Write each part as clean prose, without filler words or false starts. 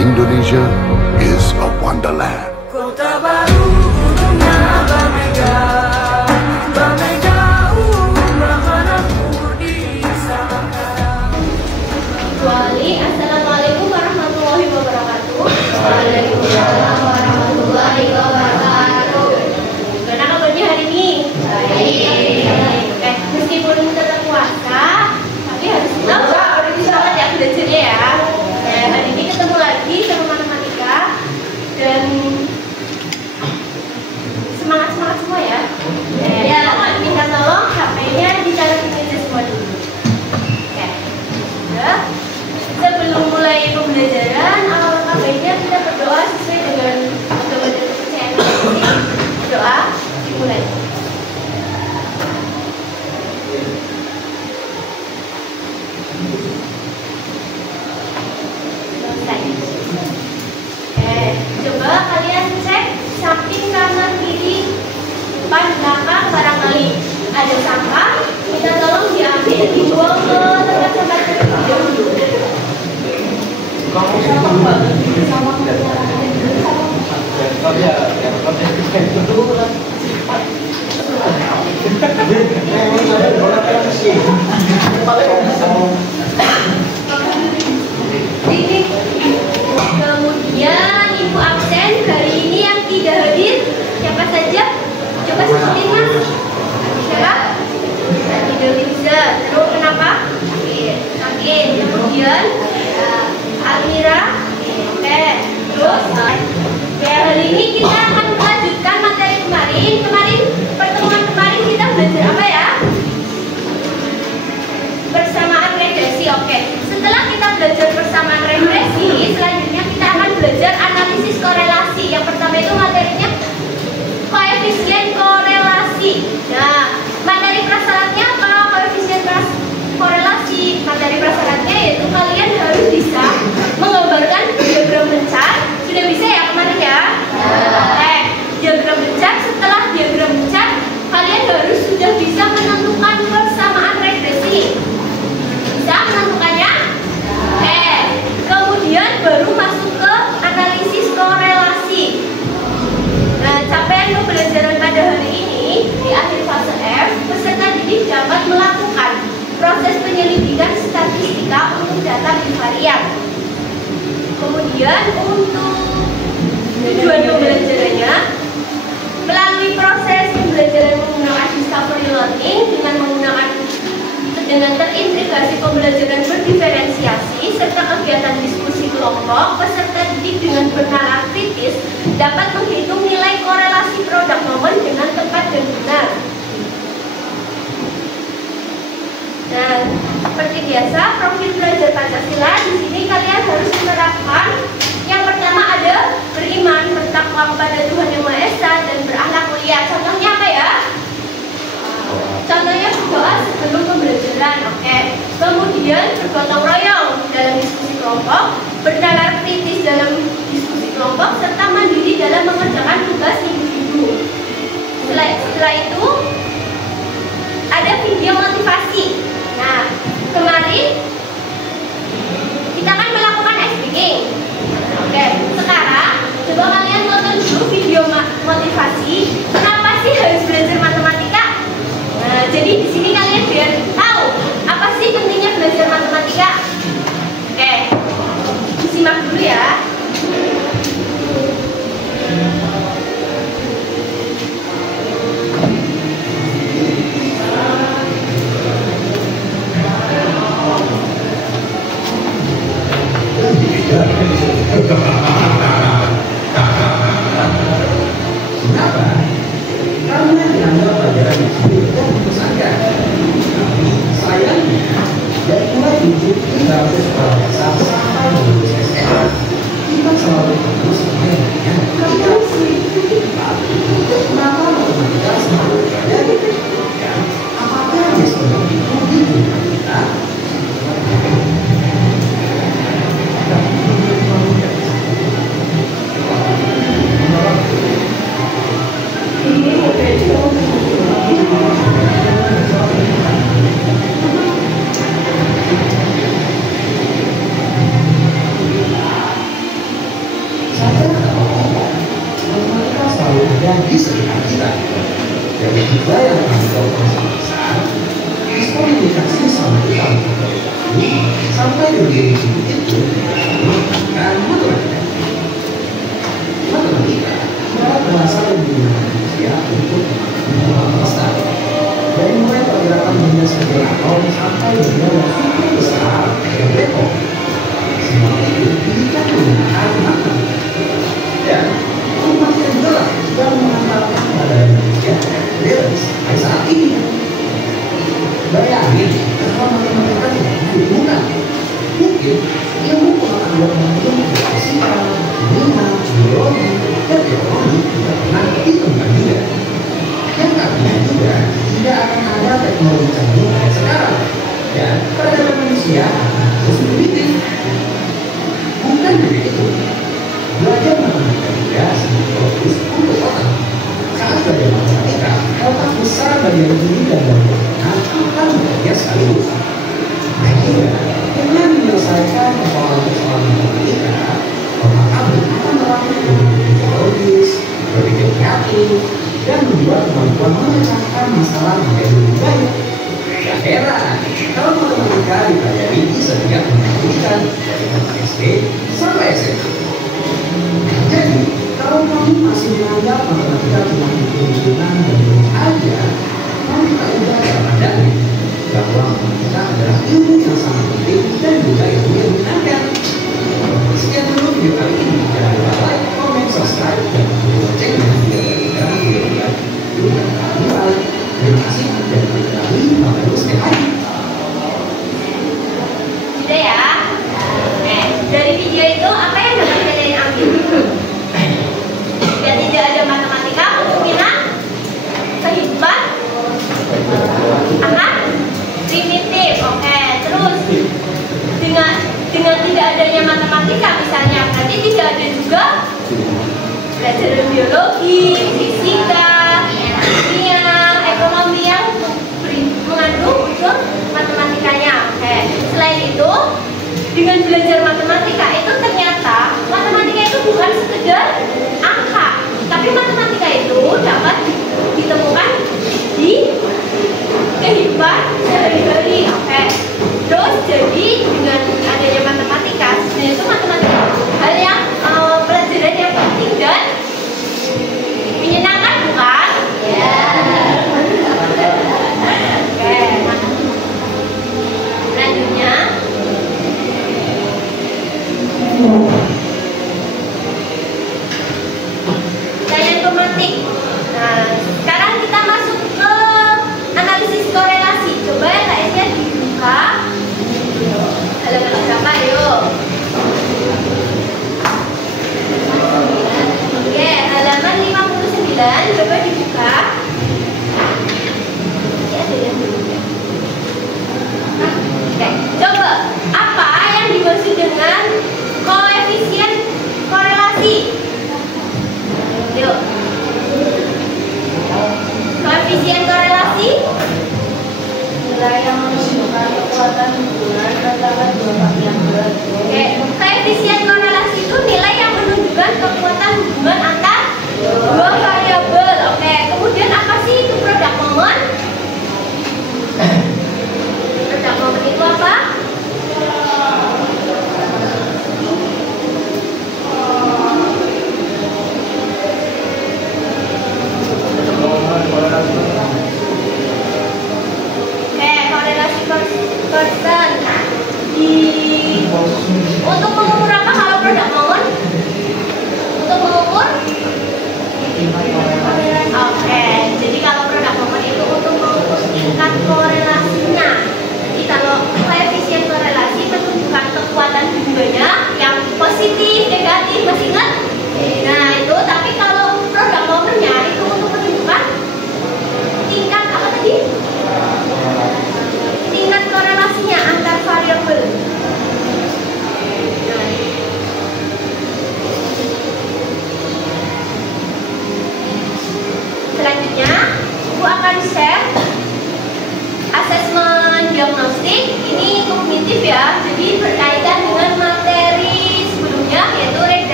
Indonesia is a wonderland. Kota baru ujungnya Bamega, Bamega rahanaku di sana. Wali, assalamualaikum warahmatullahi wabarakatuh. Waalaikumsalam warahmatullahi wabarakatuh. Gimana kabarnya hari ini? Baik. Meskipun tetap puasa, tapi harus semangat ya belajarnya ya. Hari ini ketemu lagi sama matematika dan semangat semua ya. Ya, minta tolong HP-nya ditaruh di meja semua dulu. Oke. Sudah. Sebelum mulai pembelajaran, alangkah baiknya kita berdoa sesuai dengan agama dan kepercayaan kita. Doa dimulai. Coba kalian cek samping kanan kiri depan belakang barangkali ada sampah, kita tolong diambil dibuang ke tempat sampah tertentu. Kemudian ibu absen hari ini yang tidak hadir siapa saja? Coba sebutin mas. Siapa? Tidak bisa. Terus kenapa? Sakit. Kemudian Almira. Oke. Terus hari ini kita akan melanjutkan materi kemarin. Pertemuan kemarin kita belajar apa ya? Persamaan regresi. Oke. Setelah kita belajar persamaan regresi, selanjutnya kita akan belajar analisis korelasi. Yang pertama itu materinya koefisien korelasi. Nah, materi prasyaratnya apa? Koefisien korelasi. Materi prasyaratnya yaitu kalian harus bisa menggambarkan diagram bencar. Sudah bisa ya kemarin ya? Diagram bencar. Setelah diagram bencar, kalian harus sudah bisa menentukan persamaan regresi. Bisa menentukannya? Kemudian baru masuk ke analisis korelasi. Nah, capaian pembelajaran pada hari ini di akhir fase F, peserta didik dapat melakukan proses penyelidikan statistika untuk data bivariat. Kemudian untuk tujuan pembelajarannya melalui proses pembelajaran menggunakan discovery learning dengan terintegrasi pembelajaran berdiferensiasi serta kegiatan diskusi kelompok, peserta didik dengan bernalar kritis dapat menghitung nilai korelasi produk momen dengan tepat dan benar. Dan seperti biasa, profil belajar Pancasila di sini kalian harus menerapkan yang pertama ada beriman, bertakwa kepada Tuhan Yang Maha Esa dan berakhlak mulia. Contohnya apa ya? Contohnya berdoa sebelum pembelajaran, oke. Kemudian bergotong royong dalam diskusi kelompok, bernalar kritis dalam diskusi kelompok, serta mandiri dalam mengerjakan tugas individu. Setelah itu ada video motivasi. Nah, kemarin kita kan di sekitar kita. Jadi juga yang kami lakukan sangat besar, komunikasi sama kita sampai diri itu menggunakan matematika. Matematika adalah bahasa yang digunakan manusia untuk mengenal besar. Dari mulai pergerakan dunia sebagai atom sampai dunia yang super besar kayak black semua itu kita menggunakan matematika. Dan matematika juga lah yang mengantarkan pada Indonesia balance sampai saat ini. Bayangin kalau matematika tidak dihubungkan, mungkin ilmu pengetahuan manusia fisika, kimia, biologi, dan ekonomi tidak pernah ditemukan juga. Yang artinya juga tidak akan ada teknologi canggih kayak sekarang, dan peradaban manusia akan terus primitif. Bukan hanya itu, belajar matematika juga sangat bagus untuk otak. Saat belajar matematika, otak besar bagian kiri dan bagian kanan akan bekerja sekaligus. Nah juga, dengan menyelesaikan persoalan-persoalan matematika, otak kamu akan melatih berpikir logis, berpikir kreatif, dan membuat kemampuan memecahkan masalah menjadi lebih baik. Gak heran kalau matematika dipelajari di setiap pendidikan dari SD sampai SMA. Jadi, kalau kamu masih menganggap matematika cuma hitung-hitungan dan ilmu aja, kamu tak ubah cara pandangnya bahwa matematika adalah ilmu yang sangat penting dan juga ilmu yang menyenangkan. Sekian dulu video kali ini. Jangan lupa like, comment, subscribe, dan aktifkan loncengnya biar tidak ketinggalan video terbaru. Terima kasih dan kembali pada setiap hari. Sudah ya. Dari video itu apa yang dapat kalian ambil? Dan tidak ada matematika, kemungkinan kehidupan akan primitif. Oke, terus dengan tidak adanya matematika misalnya, berarti tidak ada juga pelajaran biologi, fisika, kimia, ekonomi yang mengandung unsur matematikanya. Oke, selain itu dengan belajar matematika itu ternyata matematika itu bukan sekedar angka, tapi matematika itu dapat ditemukan di kehidupan sehari-hari. Oke, terus jadi dengan adanya matematika, sebenarnya itu matematika hal yang pelajaran yang penting dan menyenangkan, bukan? Ya. Oke, selanjutnya pertanyaan tematik. Nah, sekarang kita masuk ke analisis korelasi. Coba ya Kak Esya dibuka halaman berapa, yuk. Oke, halaman 59, coba dibuka. Ya, ada yang belum. Oke, coba apa yang dimaksud dengan koefisien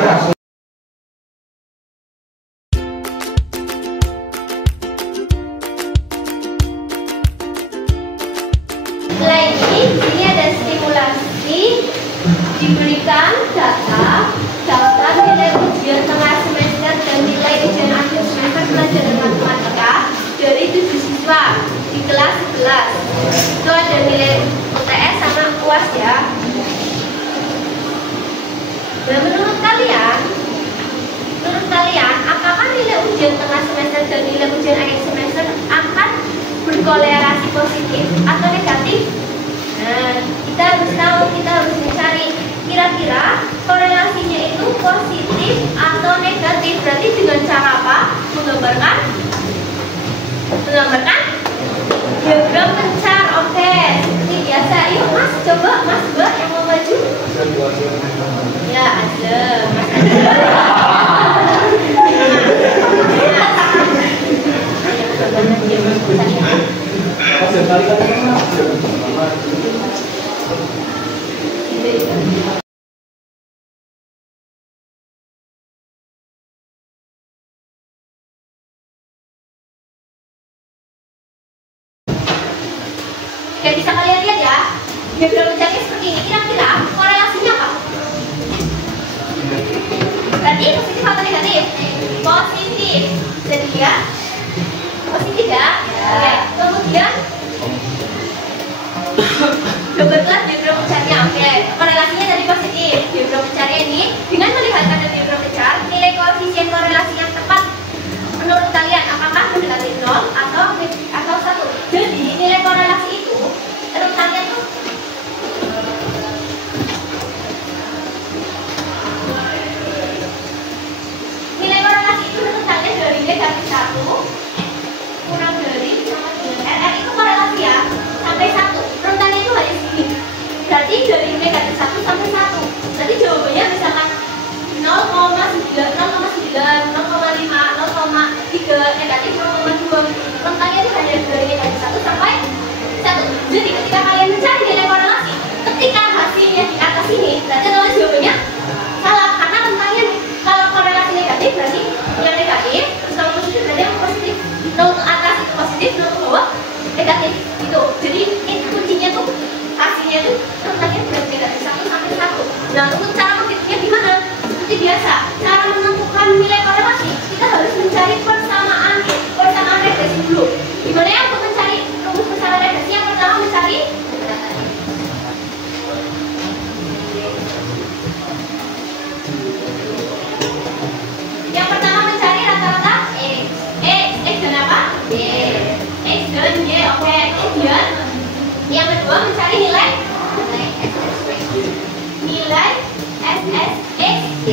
Setelah ini ada stimulasi, diberikan data nilai ujian tengah semester dan nilai ujian akhir semester pelajaran matematika dari 7 siswa di kelas 11. Itu ada nilai UTS sama UAS ya. Nah, menurut kalian, apakah nilai ujian tengah semester dan nilai ujian akhir semester akan berkorelasi positif atau negatif? Nah, kita harus tahu, kita harus mencari kira-kira korelasinya itu positif atau negatif. Berarti dengan cara apa? Menggambarkan diagram pencar. Oke, seperti biasa. Yuk Mas, coba Mas Mbak yang mau maju. Ya, ada Mas. Oke, bisa kalian lihat ya, diagram pencarnya seperti ini. Kira-kira korelasinya apa? Berarti positif atau negatif? Positif. Jadi ya, positif ya. Oke, kemudian coba lihat diagram pencarnya. Oke, korelasinya dari positif. Diagram pencarnya ini dengan melihat ada diagram pencar, nilai koefisien korelasi yang tepat menurut kalian apakah mendekati 0 atau 1? Jadi nilai korelasi itu menurut kalian tuh nilai korelasi itu menurut kalian dari negatif 1 kurang dari sama dengan RR itu korelasi ya sampai 1. Rentannya itu hanya segini. Berarti dari negatif 1 sampai 1. Berarti jawabannya misalkan 0,9, 0,5, 0,3, negatif 0,2. Rentannya itu hanya dari negatif 1 sampai 1. Jadi ketika kalian mencari nilai korelasi, ketika hasilnya di atas ini, berarti kalau jawabannya salah karena rentannya kalau korelasi negatif berarti yang negatif, terus kalau positif berarti yang positif. 0 ke atas itu positif, 0 ke bawah negatif. Gitu. Jadi itu kuncinya tuh hasilnya tuh rentannya dari negatif 1 sampai 1. Nah, untuk cara menghitungnya gimana? Seperti biasa, cara menentukan nilai korelasi kita harus mencari persamaan regresi dulu. Gimana ya untuk mencari rumus persamaan regresi? Yang pertama mencari rata-rata X dan apa? X dan Y. Oke, kemudian yang kedua mencari nilai SSXY.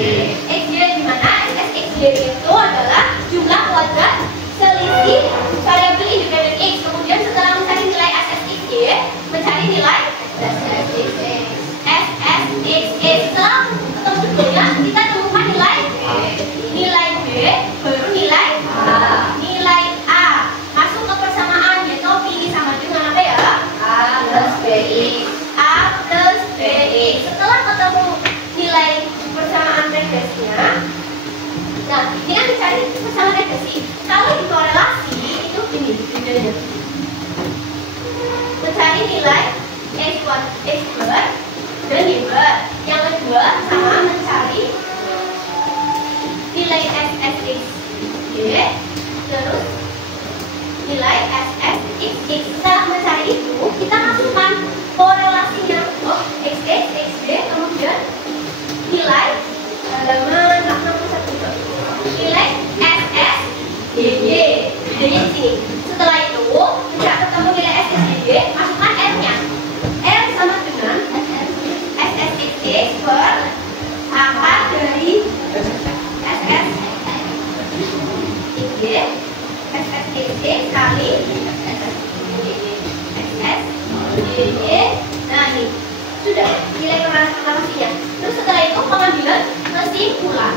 XY di mana? SSXY itu adalah jumlah kuadrat selisih variabel independen X. Kemudian setelah mencari nilai SSXY, mencari nilai SSXY. Setelah ketemu keduanya, kita temukan nilai B, baru nilai A. Masuk ke persamaan, yaitu pilih sama dengan apa ya? A plus BX. Setelah ketemu nilai persamaan regresinya, nah ini kan dicari persamaan regresi. Kalau dikorelasi itu ini bedanya. Mencari nilai X1, X2 dan Y. Yang kedua sama mencari nilai SSXY terus nilai SSXX. Setelah mencari itu kita masukkan korelasinya. Oh, XX, XY, kemudian nilai nilai SSYY. Bedanya di sini. Setelah itu jika ketemu nilai SSYY, masukkan R-nya. R sama dengan SSXX per akar dari SSXY kali SSYY. Nah ini sudah nilai korelasinya. Terus setelah itu pengambilan kesimpulan.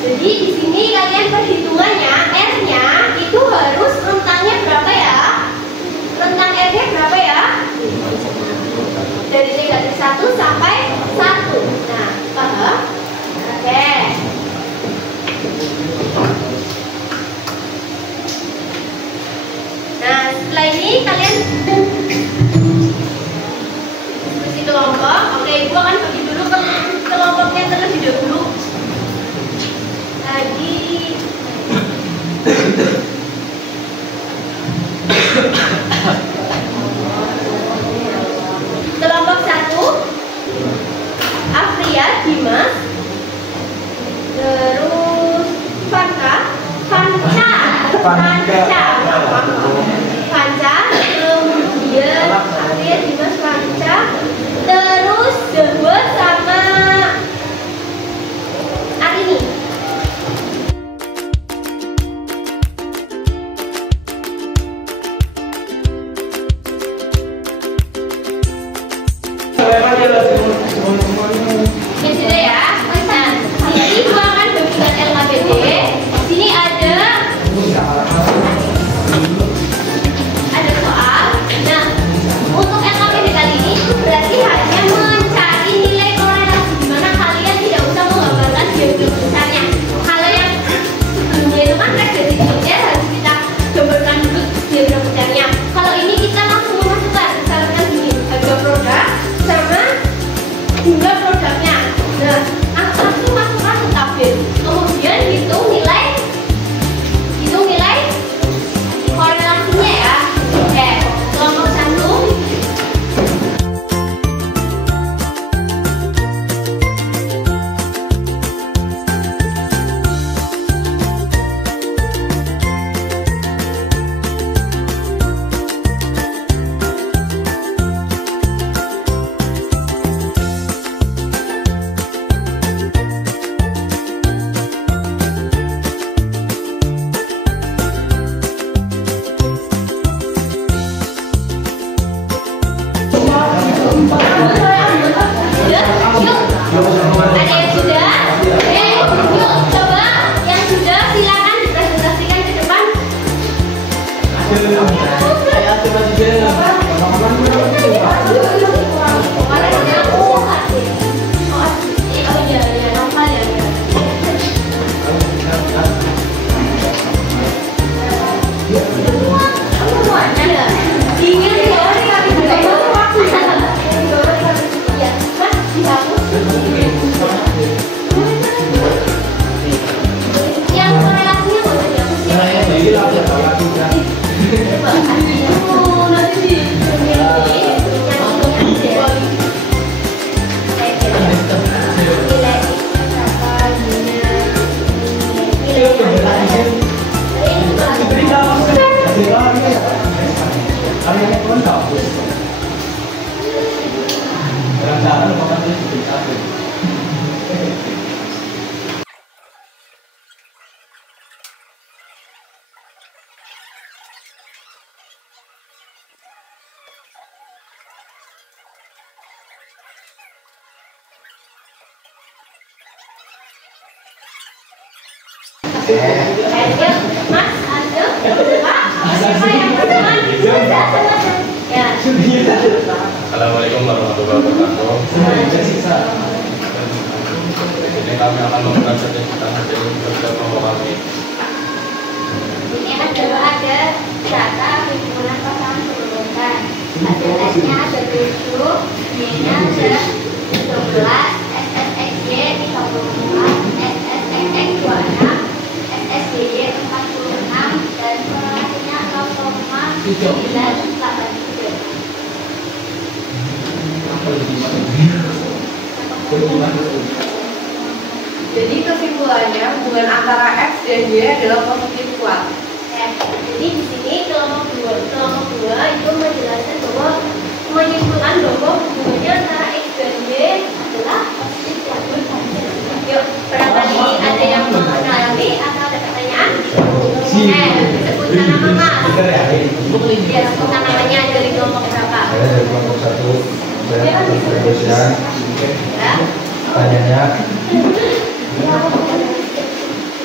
Jadi di sini kalian perhitungannya R-nya itu harus rentangnya berapa ya? Rentang R-nya berapa ya? Dari negatif 1 sampai 1. Arya, Dimas, terus Vanca, kemudian Arya, Dimas, Vanca, terus Zahwa sama Arini. Ya sudah ya. Nah, ini ruangan dokumen LKPD. Sini ada soal. Nah, untuk LKPD kali ini berarti hanya mencari nilai korelasi, di mana kalian tidak usah menggambarkan diagram besarnya. Kalau yang sebelumnya itu kan regresi linear harus kita gambarkan dulu diagram besarnya. Kalau ini kita langsung memasukkan, misalkan gini, harga produk sama jumlah produknya. Nah, langsung masukkan ke tabel. Kemudian hitung nilai korelasinya ya. Oke, kelompok 1. Mas, ada Assalamualaikum warahmatullahi wabarakatuh. Ini kami akan memberikan sertifikat hasil kerja kelompok kami. Ini ada data hubungan pasangan peruntukan. Ada S-nya ada 7, Y-nya ada 12, SSXY 34, SSXX 26, SSYY 46, dan korelasinya 0,983. Jadi kesimpulannya hubungan antara X dan Y adalah positif kuat. Jadi di sini kelompok 2 itu menjelaskan bahwa menyimpulkan bahwa hubungannya antara X dan Y adalah positif kuat. Yuk, barangkali ada yang mengenali atau ada pertanyaan? Sebutkan nama Mas. Ya, sebutkan namanya dari kelompok berapa? Saya dari kelompok 1. Saya Ferguson. Ya. Tanyanya,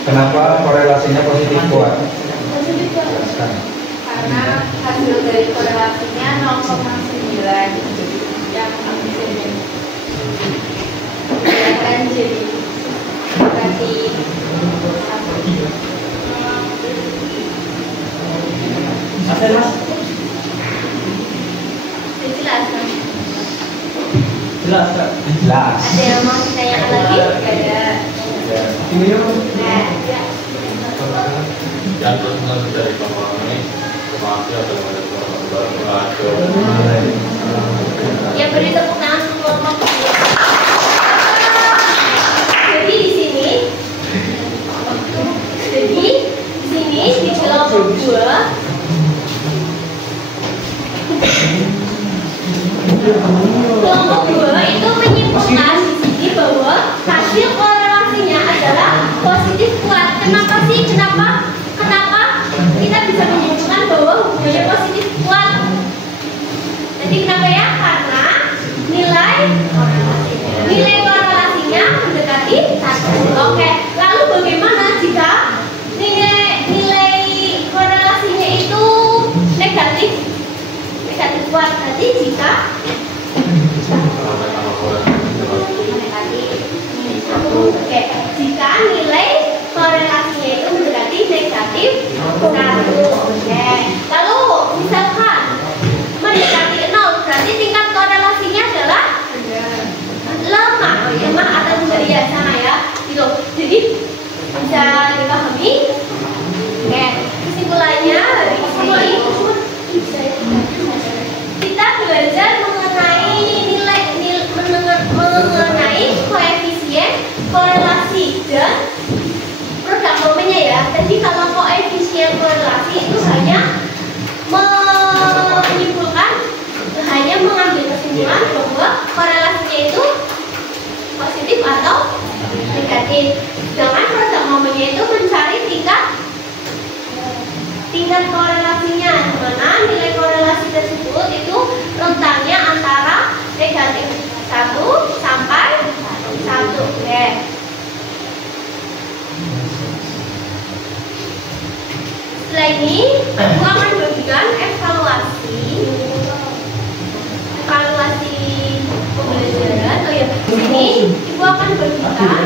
kenapa korelasinya positif kuat? Jelaskan. Karena hasil dari korelasinya 0,9 yang akan jadi berarti Jelas, Mas? Jelas. Ada yang mau ditanyakan lagi? Ada. Nah, ya. Yang terus dari kelompok kami, terima kasih atas warahmatullahi wabarakatuh. Ya, beri tepuk tangan untuk kelompok korelasinya mendekati 1. Oke, lalu bagaimana jika nilai korelasinya itu negatif kuat? Berarti jika oke, jika nilai korelasinya itu mendekati negatif 1. Oke, lalu misalkan mendekati 0, berarti tingkat korelasinya adalah lemah atau enggak, ya sama ya gitu. Jadi bisa dipahami. Oke, kesimpulannya dari sini kita belajar mengenai koefisien korelasi dan produk momennya ya. Jadi kalau koefisien korelasi itu hanya mengambil kesimpulan bahwa korelasinya itu positif atau negatif. Sedangkan produk momennya itu mencari tingkat korelasinya, di mana nilai korelasi tersebut itu rentangnya antara negatif 1 sampai 1. Oke. Setelah ini, aku akan bagikan evaluasi pembelajaran. Oh ya, ini ibu akan bagikan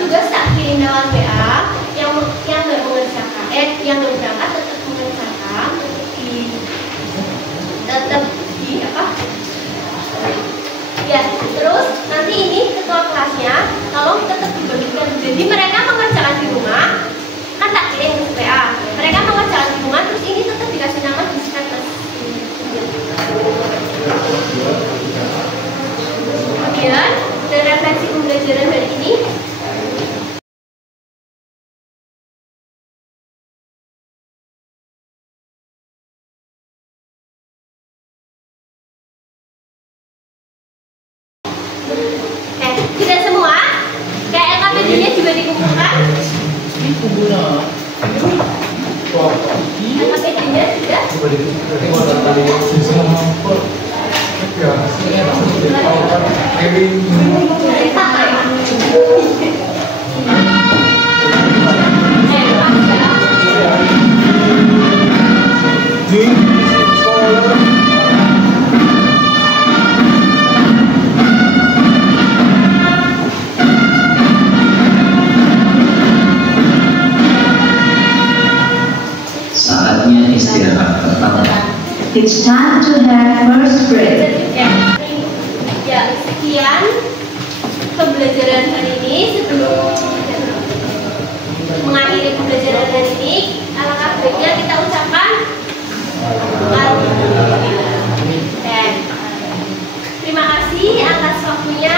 tugas tak kirim lewat WA yang nggak mengerjakan, yang nggak berangkat tetap mengerjakan, tetap di apa? Ya, terus nanti ini ketua kelasnya tolong tetap dibagikan. Jadi mereka mengerjakan di rumah, kan tak kirim ke WA. Mereka mengerjakan di rumah, terus ini tetap dikasih nama di status. Kemudian dan refleksi pembelajaran hari ini. Sudah semua? Kayak LKPD-nya juga dikumpulkan? LKPD-nya sudah? Saatnya istirahat pertama. It's time to have first break. Ya, sekian pembelajaran hari ini. Sebelum mengakhiri pembelajaran hari ini, alangkah baiknya kita ucapkan terima kasih atas waktunya.